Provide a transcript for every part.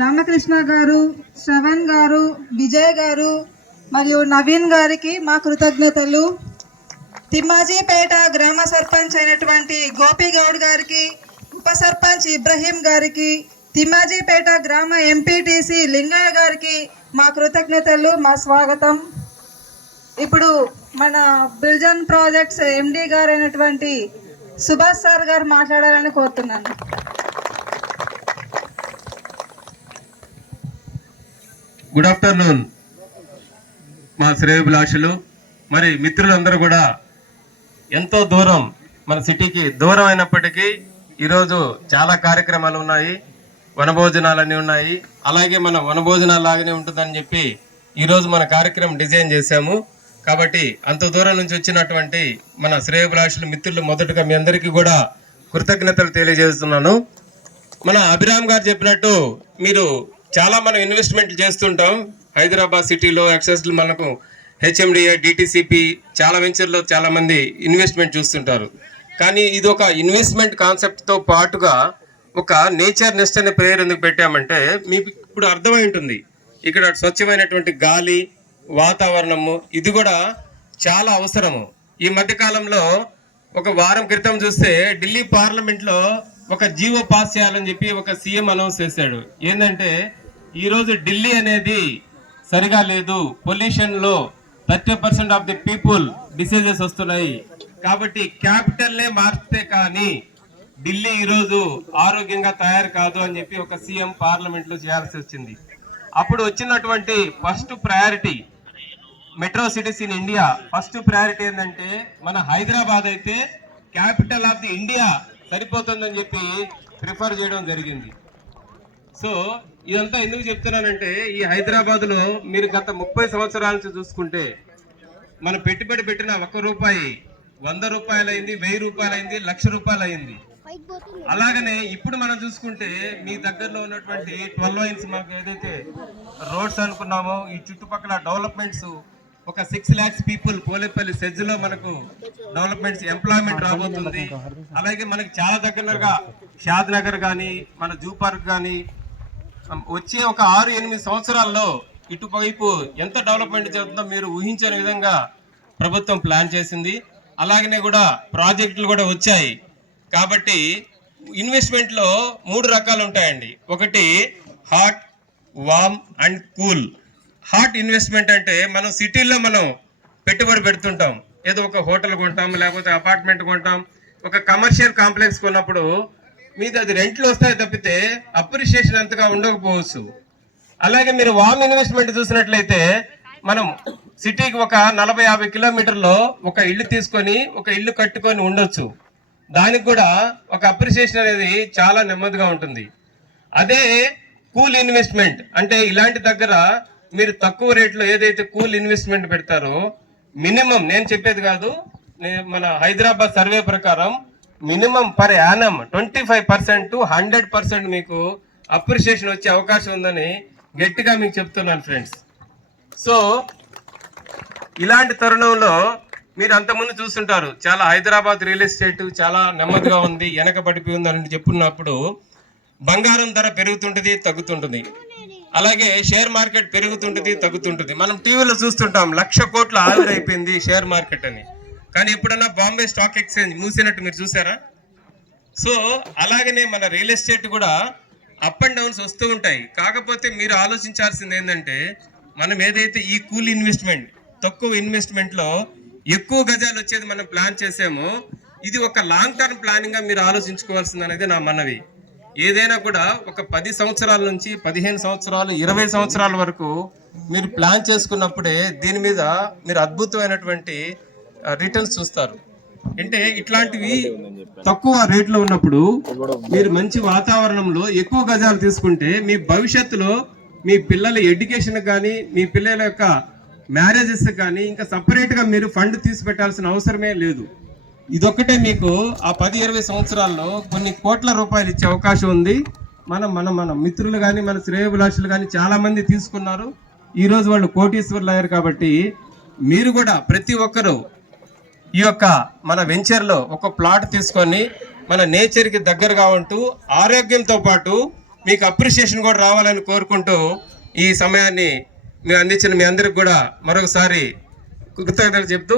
రామకృష్ణ గారు శ్రవణ్ గారు విజయ్ గారు మరియు నవీన్ గారికి మా కృతజ్ఞతలు. తిమ్మాజీపేట గ్రామ సర్పంచ్ అయినటువంటి గోపిగౌడ్ గారికి ఉప సర్పంచ్ ఇబ్రహీం గారికి తిమ్మాజీపేట గ్రామ ఎంపీటీసీ లింగయ్య గారికి మా కృతజ్ఞతలు మా స్వాగతం. ఇప్పుడు మన బిల్జన్ ప్రాజెక్ట్స్ ఎండి గారు అయినటువంటి సుభాష్ సార్ గారు మాట్లాడాలని కోరుతున్నాను. గుడ్ ఆఫ్టర్నూన్ మా శ్రేయభిలాషులు మరి మిత్రులందరూ కూడా ఎంతో దూరం మన సిటీకి దూరం అయినప్పటికీ ఈరోజు చాలా కార్యక్రమాలు ఉన్నాయి వనభోజనాలన్నీ ఉన్నాయి. అలాగే మన వనభోజనాలు లాగానే ఉంటుందని చెప్పి ఈరోజు మన కార్యక్రమం డిజైన్ చేశాము. కాబట్టి అంత దూరం నుంచి వచ్చినటువంటి మన శ్రేయభిలాషులు మిత్రులు మొదటగా మీ అందరికీ కూడా కృతజ్ఞతలు తెలియజేస్తున్నాను. మన అభిరామ్ గారు చెప్పినట్టు మీరు చాలా మనం ఇన్వెస్ట్మెంట్ చేస్తుంటాం. హైదరాబాద్ సిటీలో యాక్సెస్లు మనకు హెచ్ఎండిఏ డిటిసిపి చాలా వెంచర్లో చాలా మంది ఇన్వెస్ట్మెంట్ చూస్తుంటారు. కానీ ఇది ఒక ఇన్వెస్ట్మెంట్ కాన్సెప్ట్తో పాటుగా ఒక నేచర్ నెస్ట్ అనే పేరు ఎందుకు పెట్టామంటే మీకు ఇప్పుడు అర్థమై ఉంటుంది. ఇక్కడ స్వచ్ఛమైనటువంటి గాలి వాతావరణము ఇది కూడా చాలా అవసరము. ఈ మధ్య కాలంలో ఒక వారం క్రితం చూస్తే ఢిల్లీ పార్లమెంట్లో ఒక జీవో పాస్ చేయాలని చెప్పి ఒక సీఎం అనౌన్స్ చేశాడు. ఏంటంటే ఈరోజు ఢిల్లీ అనేది సరిగా లేదు. పొల్యూషన్లో thirty percent of the people diseases వస్తున్నాయి. కాబట్టి క్యాపిటల్నే మార్చితే కానీ ఢిల్లీ ఈరోజు ఆరోగ్యంగా తయారు కాదు అని చెప్పి ఒక సీఎం పార్లమెంట్లో చేయాల్సి వచ్చింది. అప్పుడు వచ్చినటువంటి first priority metro cities in India first priority ఏంటంటే మన హైదరాబాద్ అయితే క్యాపిటల్ ఆఫ్ ది ఇండియా సరిపోతుందని చెప్పి ప్రిఫర్ చేయడం జరిగింది. సో ఇదంతా ఎందుకు చెప్తున్నానంటే ఈ హైదరాబాద్లో మీరు గత ముప్పై సంవత్సరాల నుంచి చూసుకుంటే మన పెట్టుబడి పెట్టిన ఒక్క రూపాయి వంద రూపాయలు అయింది వెయ్యి రూపాయలు అయింది లక్ష రూపాయలు అయింది అలాగనే ఇప్పుడు మనం చూసుకుంటే మీ దగ్గరలో ఉన్నటువంటి ట్వెల్వ్ లైన్స్ మాకు ఏదైతే రోడ్స్ అనుకున్నామో ఈ చుట్టుపక్కల డెవలప్మెంట్స్ ఒక సిక్స్ ల్యాక్స్ పీపుల్ పోలేపల్లి సెజ్లో మనకు డెవలప్మెంట్స్ ఎంప్లాయ్మెంట్ రాబోతుంది. అలాగే మనకి చాలా దగ్గరగా షాద్ నగర్ కానీ మన జూ పార్క్ కానీ వచ్చే ఒక ఆరు ఎనిమిది సంవత్సరాల్లో ఇటువైపు ఎంత డెవలప్మెంట్ జరుగుతుందో మీరు ఊహించని విధంగా ప్రభుత్వం ప్లాన్ చేసింది. అలాగనే కూడా ప్రాజెక్టులు కూడా వచ్చాయి. కాబట్టి ఇన్వెస్ట్మెంట్లో మూడు రకాలు ఉంటాయండి. ఒకటి hot warm and cool. Hot investment అంటే మనం సిటీల్లో మనం పెట్టుబడి పెడుతుంటాం. ఏదో ఒక హోటల్ కొంటాం లేకపోతే అపార్ట్మెంట్ కొంటాం. ఒక కమర్షియల్ కాంప్లెక్స్ కొన్నప్పుడు మీది అది రెంట్లు వస్తాయి తప్పితే అప్రిషియేషన్ అంతగా ఉండకపోవచ్చు. అలాగే మీరు వామ్ ఇన్వెస్ట్మెంట్ చూసినట్లయితే మనం సిటీకి ఒక నలభై యాభై కిలోమీటర్లో ఒక ఇల్లు తీసుకొని ఒక ఇల్లు కట్టుకొని ఉండొచ్చు. దానికి కూడా ఒక అప్రిషియేషన్ అనేది చాలా నెమ్మదిగా ఉంటుంది. అదే కూల్ ఇన్వెస్ట్మెంట్ అంటే ఇలాంటి దగ్గర మీరు తక్కువ రేట్లో ఏదైతే కూల్ ఇన్వెస్ట్మెంట్ పెడతారో మినిమం నేను చెప్పేది కాదు మన హైదరాబాద్ సర్వే ప్రకారం minimum per annum twenty five percent to hundred percent మీకు అప్రిసియేషన్ వచ్చే అవకాశం ఉందని గట్టిగా మీకు చెప్తున్నాను ఫ్రెండ్స్. సో ఇలాంటి తరుణంలో మీరు అంతకుముందు చూస్తుంటారు చాలా హైదరాబాద్ రియల్ ఎస్టేట్ చాలా నెమ్మదిగా ఉంది వెనకబడిపోయి ఉంది అని చెప్పున్నప్పుడు బంగారం ధర పెరుగుతుంటుంది తగ్గుతుంటుంది. అలాగే షేర్ మార్కెట్ పెరుగుతుంటుంది తగ్గుతుంటుంది. మనం టీవీలో చూస్తుంటాం లక్ష కోట్ల ఆవిరైపోయింది షేర్ మార్కెట్ అని. కానీ ఎప్పుడన్నా బాంబే స్టాక్ ఎక్స్చేంజ్ మూసినట్టు మీరు చూసారా? సో అలాగనే మన రియల్ ఎస్టేట్ కూడా అప్ అండ్ డౌన్స్ వస్తూ ఉంటాయి. కాకపోతే మీరు ఆలోచించాల్సింది ఏంటంటే మనం ఏదైతే ఈ కూల్ ఇన్వెస్ట్మెంట్ తక్కువ ఇన్వెస్ట్మెంట్లో ఎక్కువ గజాలు వచ్చేది మనం ప్లాన్ చేసామో ఇది ఒక లాంగ్ టర్మ్ ప్లానింగ్గా మీరు ఆలోచించుకోవాల్సింది అనేది నా మనవి. ఏదైనా కూడా ఒక పది సంవత్సరాల నుంచి పదిహేను సంవత్సరాలు ఇరవై సంవత్సరాల వరకు మీరు ప్లాన్ చేసుకున్నప్పుడే దీని మీద మీరు అద్భుతమైనటువంటి రిటర్న్స్ చూస్తారు. అంటే ఇట్లాంటివి తక్కువ రేట్లో ఉన్నప్పుడు మీరు మంచి వాతావరణంలో ఎక్కువ గజాలు తీసుకుంటే మీ భవిష్యత్తులో మీ పిల్లల ఎడ్యుకేషన్ కానీ మీ పిల్లల యొక్క మ్యారేజెస్ కానీ ఇంకా సపరేట్గా మీరు ఫండ్ తీసి పెట్టాల్సిన అవసరమే లేదు. ఇదొక్కటే మీకు ఆ పది ఇరవై సంవత్సరాల్లో కొన్ని కోట్ల రూపాయలు ఇచ్చే అవకాశం ఉంది. మనం మన మన మిత్రులు కానీ మన శ్రేయభిలాషులు కానీ చాలా మంది తీసుకున్నారు. ఈ రోజు వాళ్ళు కోటీశ్వర్లు అయ్యారు కాబట్టి మీరు కూడా ప్రతి ఒక్కరూ ఈ యొక్క మన వెంచర్లో ఒక ప్లాట్ తీసుకొని మన నేచర్కి దగ్గరగా ఉంటూ ఆరోగ్యంతో పాటు మీకు అప్రిషియేషన్ కూడా రావాలని కోరుకుంటూ ఈ సమయాన్ని మీరు అందించిన మీ అందరికి కూడా మరొకసారి కృతజ్ఞతలు చెప్తూ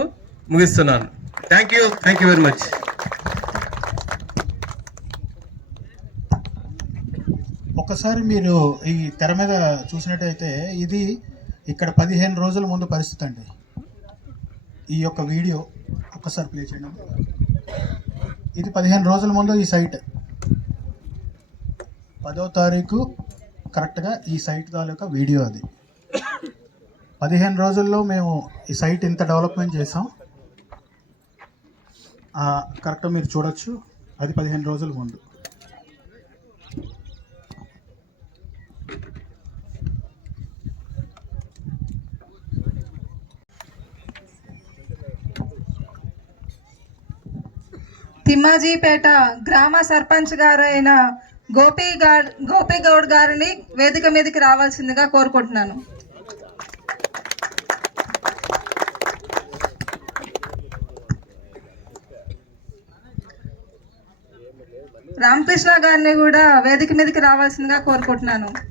ముగిస్తున్నాను. Thank you thank you very much ఒక్కసారి మీరు ఈ తెర మీద చూసినట్టయితే ఇది ఇక్కడ పదిహేను రోజుల ముందు పరిస్థితి అండి. ఈ యొక్క వీడియో ఒక్కసారి ప్లే చేయండి. ఇది పదిహేను రోజుల ముందు ఈ సైట్. పదో తారీఖు కరెక్ట్గా ఈ సైట్ తాలూకా వీడియో అది. పదిహేను రోజుల్లో మేము ఈ సైట్ ఇంత డెవలప్మెంట్ చేసాం. కరెక్ట్గా మీరు చూడొచ్చు. అది పదిహేను రోజుల ముందు. తిమ్మాజీపేట గ్రామ సర్పంచ్ గారు అయిన గోపి గా- గోపి గౌడ్ గారిని వేదిక మీదకి రావాల్సిందిగా కోరుకుంటున్నాను. రామకృష్ణ గారిని కూడా వేదిక మీదకి రావాల్సిందిగా కోరుకుంటున్నాను.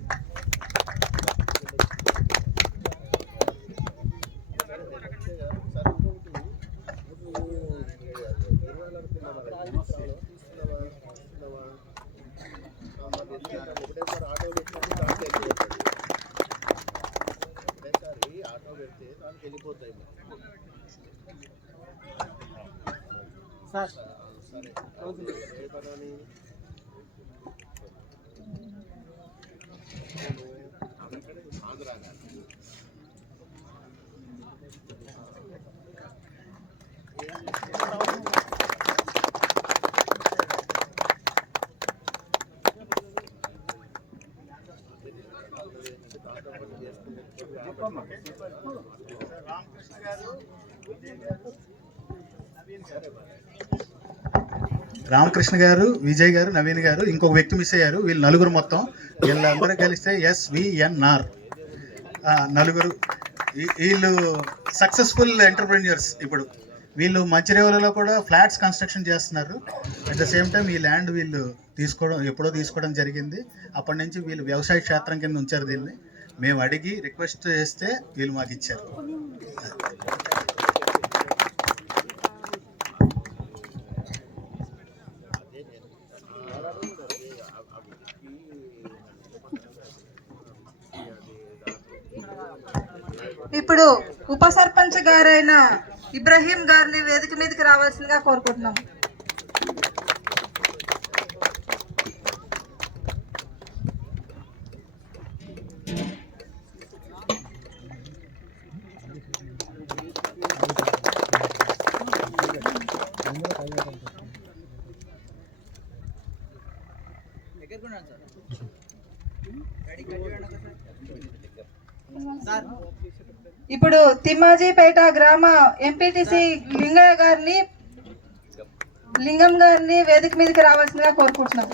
రామకృష్ణ గారు విజయ్ గారు నవీన్ గారు ఇంకొక వ్యక్తి మిస్ అయ్యారు. వీళ్ళు నలుగురు మొత్తం. వీళ్ళందరూ కలిస్తే ఎస్విఎన్ఆర్ నలుగురు. వీళ్ళు సక్సెస్ఫుల్ ఎంటర్ప్రెన్యూర్స్ ఇప్పుడు. వీళ్ళు మంచిర్యాలలో కూడా ఫ్లాట్స్ కన్స్ట్రక్షన్ చేస్తున్నారు. అట్ ద సేమ్ టైం ఈ ల్యాండ్ వీళ్ళు తీసుకోవడం ఎప్పుడో తీసుకోవడం జరిగింది. అప్పటి నుంచి వీళ్ళు వ్యవసాయ క్షేత్రం కింద ఉంచారు దీన్ని. మేము అడిగి రిక్వెస్ట్ చేస్తే వీళ్ళు మాకు ఇచ్చారు. ఇప్పుడు ఉప సర్పంచ్ గారైన ఇబ్రహీం గారిని వేదిక మీదకి రావాల్సిందిగా కోరుకుంటున్నాం. ఇప్పుడు తిమ్మాజీపేట గ్రామ ఎంపీటీసీ లింగయ్య గారిని లింగం గారిని వేదిక మీదకి రావాల్సిందిగా కోరుకుంటున్నాం.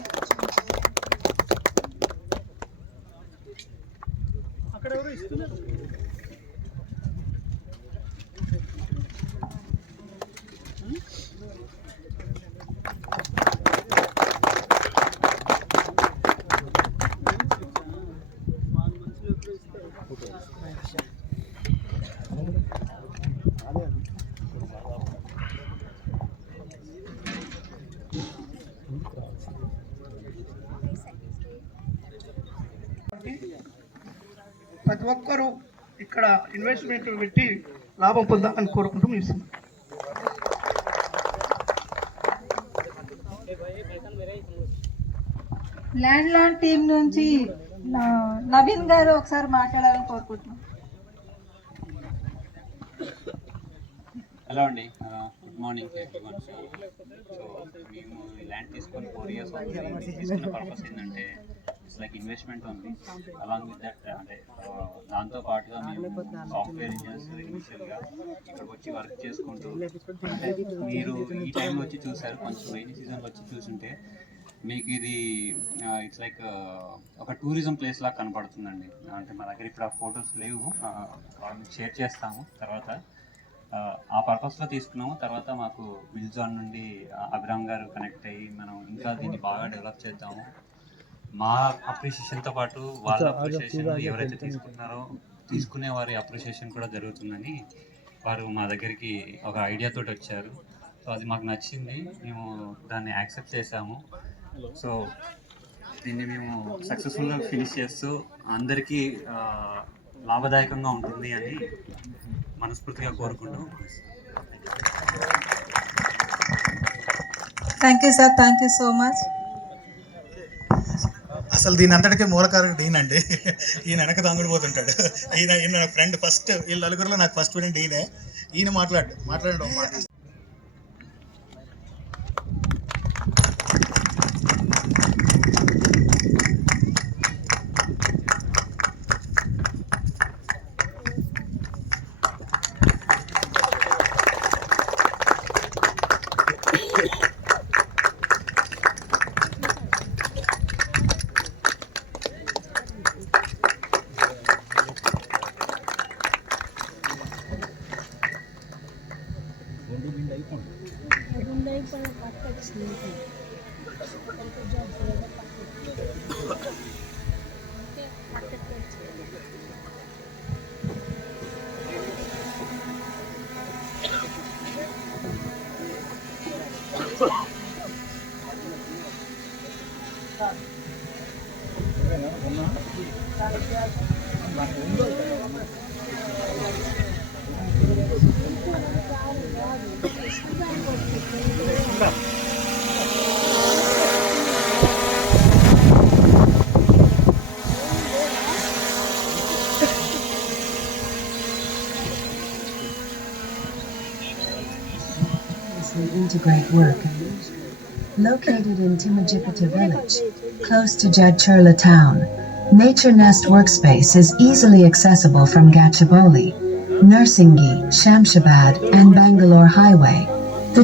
ప్రతి ఒక్కరూ ఇక్కడ ఇన్వెస్ట్మెంట్ పెట్టి లాభం పొందాలని కోరుకుంటూ ముగిస్తున్నాం. ల్యాండ్ లాండ్ టీం నుంచి నవీన్ గారు ఒకసారి మాట్లాడాలని కోరుకుంటున్నాం. హలో అండి. గుడ్ మార్నింగ్ ఎవ్రీవన్ సో మేము ల్యాండ్ తీసుకొని ఫోర్ ఇయర్స్ తీసుకున్న పర్పస్ ఏంటంటే ఇట్స్ లైక్ ఇన్వెస్ట్మెంట్ ఉంది అలాంగ్ విత్ దట్ అంటే దాంతో పాటుగా మేము సాఫ్ట్వేర్ ఇంజనీర్స్ ఇనిషియల్గా ఇక్కడికి వచ్చి వర్క్ చేసుకుంటూ అంటే మీరు ఈ టైంలో వచ్చి చూసారు కొంచెం రైనీ సీజన్లో వచ్చి చూసుంటే మీకు ఇది ఇట్స్ లైక్ ఒక టూరిజం ప్లేస్ లాగా కనపడుతుందండి. అంటే మా దగ్గర ఇప్పుడు ఆ ఫొటోస్ లేవు షేర్ చేస్తాము. తర్వాత ఆ, పర్పస్లో తీసుకున్నాము. తర్వాత మాకు విల్జాన్ నుండి అభిరామ్ గారు కనెక్ట్ అయ్యి మనం ఇంకా దీన్ని బాగా డెవలప్ చేద్దాము. మా అప్రిషియేషన్తో పాటు వాళ్ళ అప్రిషియేషన్ ఎవరైతే తీసుకున్నారో తీసుకునే వారి అప్రిషియేషన్ కూడా జరుగుతుందని వారు మా దగ్గరికి ఒక ఐడియా తోటి వచ్చారు. సో అది మాకు నచ్చింది. మేము దాన్ని యాక్సెప్ట్ చేసాము సో దీన్ని మేము సక్సెస్ఫుల్గా ఫినిష్ చేస్తూ అందరికీ లాభదాయకంగా ఉంటుంది అని మనస్ఫూర్తిగా కోరుకుంటూ thank you sir thank you so much అసలు దీని అంతటికే మూలకారకుడు ఈయనండి ఈయన వెనక తంగుడిపోతుంటాడు ఈయన ఈయన నా ఫ్రెండ్ ఫస్ట్ వీళ్ళ నలుగురిలో నాకు ఫస్ట్ ఫ్రెండ్ ఈయనే. ఈయన మాట్లాడు మాట్లాడడం మాట. Integrate work. Located in Timajipata village, close to Jadchurla town, Nature Nest Workspace is easily accessible from Gachibowli, Nursingi, Shamshabad, and Bangalore Highway. The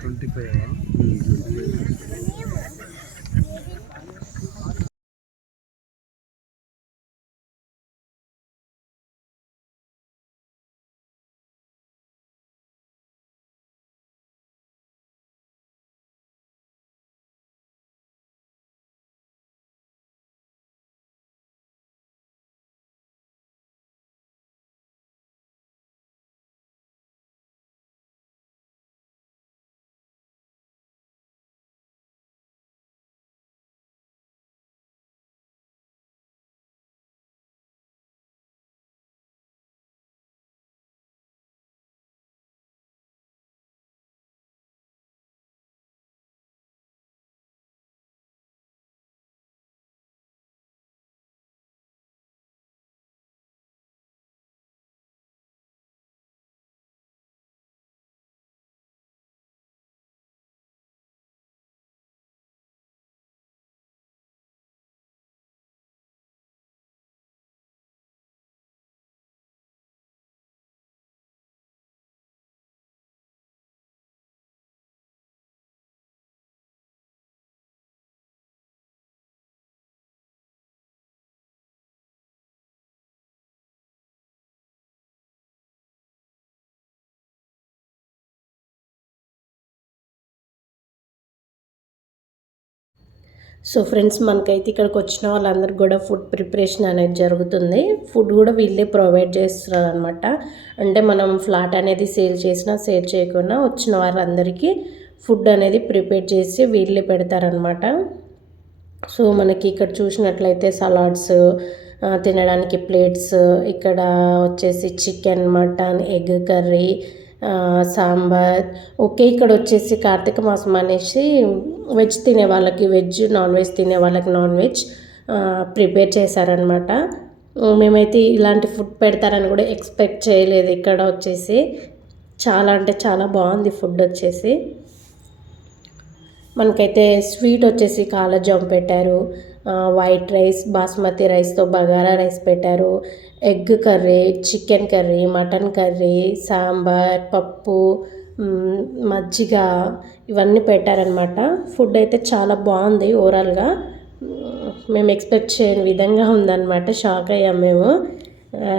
twenty five. So friends మనకైతే ఇక్కడికి వచ్చిన వాళ్ళందరికీ కూడా ఫుడ్ ప్రిపరేషన్ అనేది జరుగుతుంది. ఫుడ్ కూడా వీళ్ళే provide చేస్తున్నారు అనమాట అంటే మనం ఫ్లాట్ అనేది సేల్ చేసినా సేల్ చేయకుండా వచ్చిన వారందరికీ ఫుడ్ అనేది ప్రిపేర్ చేసి వీళ్ళే పెడతారనమాట సో మనకి ఇక్కడ చూసినట్లయితే సలాడ్స్ తినడానికి ప్లేట్స్ ఇక్కడ వచ్చేసి chicken mutton egg curry sambar. Okay ఇక్కడ వచ్చేసి కార్తీక మాసం అనేసి వెజ్ తినే వాళ్ళకి వెజ్ నాన్ వెజ్ తినే వాళ్ళకి నాన్ వెజ్ ప్రిపేర్ చేశారనమాట మేమైతే ఇలాంటి ఫుడ్ పెడతారని కూడా ఎక్స్పెక్ట్ చేయలేదు ఇక్కడ వచ్చేసి. చాలా అంటే చాలా బాగుంది ఫుడ్ వచ్చేసి. మనకైతే స్వీట్ వచ్చేసి కాలజామ్ పెట్టారు. వైట్ రైస్ బాస్మతి రైస్తో బగారా రైస్ పెట్టారు. Egg curry chicken curry mutton curry sambar పప్పు మజ్జిగ ఇవన్నీ పెట్టారనమాట ఫుడ్ అయితే చాలా బాగుంది ఓవరాల్గా. మేము ఎక్స్పెక్ట్ చేయని విధంగా ఉందన్నమాట. షాక్ అయ్యాం మేము.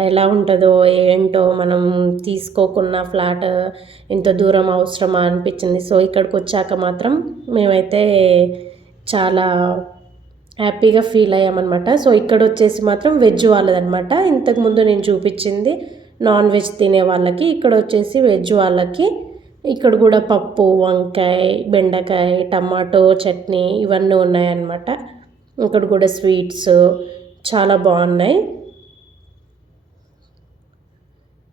ఎలా ఉంటుందో ఏంటో మనం తీసుకోకున్న ఫ్లాట్ ఇంత దూరం అవసరమా అనిపించింది. సో ఇక్కడికి వచ్చాక మాత్రం మేమైతే చాలా హ్యాపీగా ఫీల్ అయ్యామన్నమాట. సో ఇక్కడ వచ్చేసి మాత్రం వెజ్ వాళ్ళదనమాట ఇంతకుముందు నేను చూపించింది నాన్ వెజ్ తినే వాళ్ళకి ఇక్కడ వచ్చేసి వెజ్ వాళ్ళకి. ఇక్కడ కూడా పప్పు వంకాయ బెండకాయ టమాటో చట్నీ ఇవన్నీ ఉన్నాయన్నమాట. ఇక్కడ కూడా స్వీట్స్ చాలా బాగున్నాయి.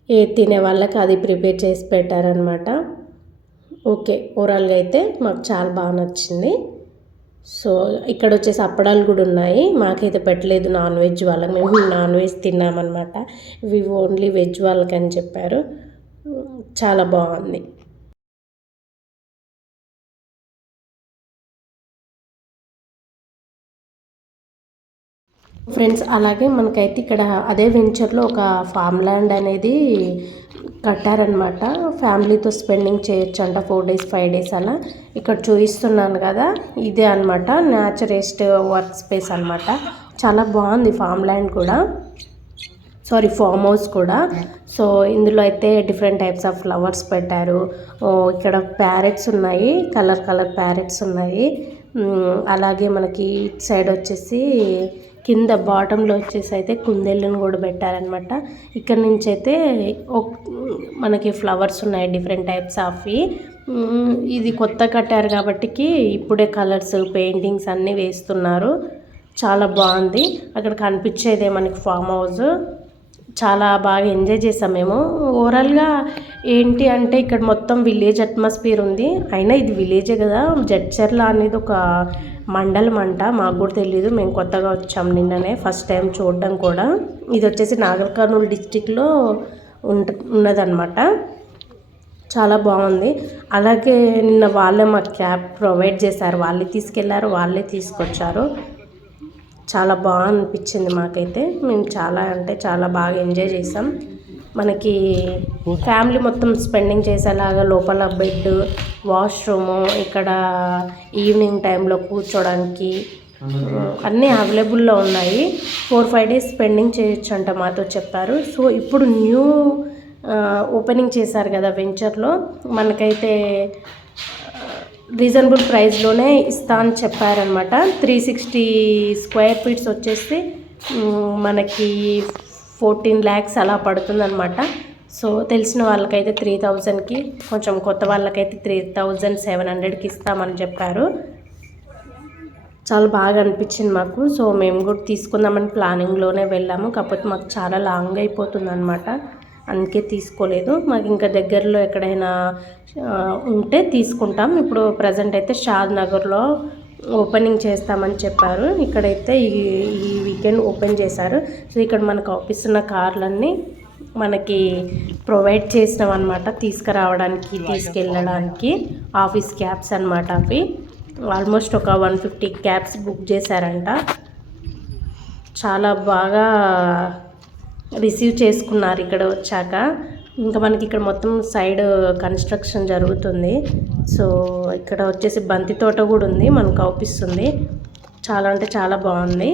ఏ తినే వాళ్ళకి అది ప్రిపేర్ చేసి పెట్టారనమాట ఓకే ఓవరాల్గా అయితే మాకు చాలా బాగా నచ్చింది. సో ఇక్కడ వచ్చేసి అప్పడాలు కూడా ఉన్నాయి. మాకైతే పెట్టలేదు నాన్ వెజ్ వాళ్ళకి. మేము నాన్ వెజ్ తిన్నామన్నమాట. ఇవి ఓన్లీ వెజ్ వాళ్ళకి అని చెప్పారు. చాలా బాగుంది. ఫ్రెండ్స్ అలాగే మనకైతే ఇక్కడ అదే వెంచర్లో ఒక ఫామ్ ల్యాండ్ అనేది కట్టారనమాట ఫ్యామిలీతో స్పెండింగ్ చేయొచ్చు అంట ఫోర్ డేస్ ఫైవ్ డేస్ అలా. ఇక్కడ చూపిస్తున్నాను కదా ఇదే అనమాట న్యాచురలిస్ట్ వర్క్ స్పేస్ అనమాట చాలా బాగుంది ఫామ్ ల్యాండ్ కూడా. సారీ ఫామ్ హౌస్ కూడా. సో ఇందులో అయితే డిఫరెంట్ టైప్స్ ఆఫ్ ఫ్లవర్స్ పెట్టారు. ఇక్కడ ప్యారెట్స్ ఉన్నాయి కలర్ కలర్ ప్యారెట్స్ ఉన్నాయి. అలాగే మనకి ఇటు సైడ్ వచ్చేసి కింద బాటంలో వచ్చేసి అయితే కుందేళ్ళను కూడా పెట్టారనమాట ఇక్కడ నుంచి అయితే మనకి ఫ్లవర్స్ ఉన్నాయి డిఫరెంట్ టైప్స్ ఆఫ్వి ఇది కొత్త కట్టారు కాబట్టికి ఇప్పుడే కలర్స్ పెయింటింగ్స్ అన్నీ వేస్తున్నారు. చాలా బాగుంది. అక్కడ కనిపించేదే మనకి ఫామ్ హౌస్. చాలా బాగా ఎంజాయ్ చేసాం మేము. ఓవరాల్గా ఏంటి అంటే ఇక్కడ మొత్తం విలేజ్ అట్మాస్ఫియర్ ఉంది. అయినా ఇది విలేజే కదా. జడ్చర్ల అనేది ఒక మండలం అంట మాకు కూడా తెలియదు మేము కొత్తగా వచ్చాం నిన్ననే ఫస్ట్ టైం చూడడం కూడా. ఇది వచ్చేసి నాగర్ కర్నూలు డిస్టిక్లో ఉంట ఉన్నదన్నమాట. చాలా బాగుంది. అలాగే నిన్న వాళ్ళే మాకు క్యాబ్ ప్రొవైడ్ చేశారు. వాళ్ళే తీసుకెళ్ళారు వాళ్ళే తీసుకొచ్చారు. చాలా బాగా అనిపించింది మాకైతే. మేము చాలా అంటే చాలా బాగా ఎంజాయ్ చేసాం మనకి ఫ్యామిలీ మొత్తం స్పెండింగ్ చేసేలాగా లోపల బెడ్ వాష్రూము ఇక్కడ ఈవినింగ్ టైంలో కూర్చోడానికి అన్నీ అవైలబుల్లో ఉన్నాయి. ఫోర్ ఫైవ్ డేస్ స్పెండింగ్ చేయొచ్చు అంట మాతో చెప్పారు. సో ఇప్పుడు న్యూ ఓపెనింగ్ చేశారు కదా వెంచర్లో. మనకైతే రీజనబుల్ ప్రైస్లోనే ఇస్తా అని చెప్పారనమాట త్రీ సిక్స్టీ స్క్వేర్ ఫీట్స్ వచ్చేసి మనకి ఫోర్టీన్ ల్యాక్స్ అలా పడుతుందన్నమాట. సో తెలిసిన వాళ్ళకైతే త్రీ థౌజండ్కి కొంచెం కొత్త వాళ్ళకైతే త్రీ థౌజండ్ సెవెన్ హండ్రెడ్కి ఇస్తామని చెప్పారు. చాలా బాగా అనిపించింది మాకు. సో మేము కూడా తీసుకుందామని ప్లానింగ్లోనే వెళ్ళాము. కాకపోతే మాకు చాలా లాంగ్ అయిపోతుంది అనమాట అందుకే తీసుకోలేదు. మాకు ఇంకా దగ్గరలో ఎక్కడైనా ఉంటే తీసుకుంటాం. ఇప్పుడు ప్రజెంట్ అయితే షాద్ నగర్లో ఓపెనింగ్ చేస్తామని చెప్పారు. ఇక్కడైతే ఈ ఈ వీకెండ్ ఓపెన్ చేశారు. సో ఇక్కడ మనకు ఆఫీసున్న కార్లన్నీ మనకి ప్రొవైడ్ చేసినాం అనమాట తీసుకురావడానికి తీసుకెళ్ళడానికి ఆఫీస్ క్యాబ్స్ అనమాట అవి. ఆల్మోస్ట్ ఒక వన్ ఫిఫ్టీ క్యాబ్స్ బుక్ చేశారంట. చాలా బాగా రిసీవ్ చేసుకున్నారు ఇక్కడ వచ్చాక. ఇంకా మనకి ఇక్కడ మొత్తం సైడ్ కన్స్ట్రక్షన్ జరుగుతుంది. సో ఇక్కడ వచ్చేసి బంతి తోట కూడా ఉంది. మనకు అవుపిస్తుంది చాలా అంటే చాలా బాగుంది.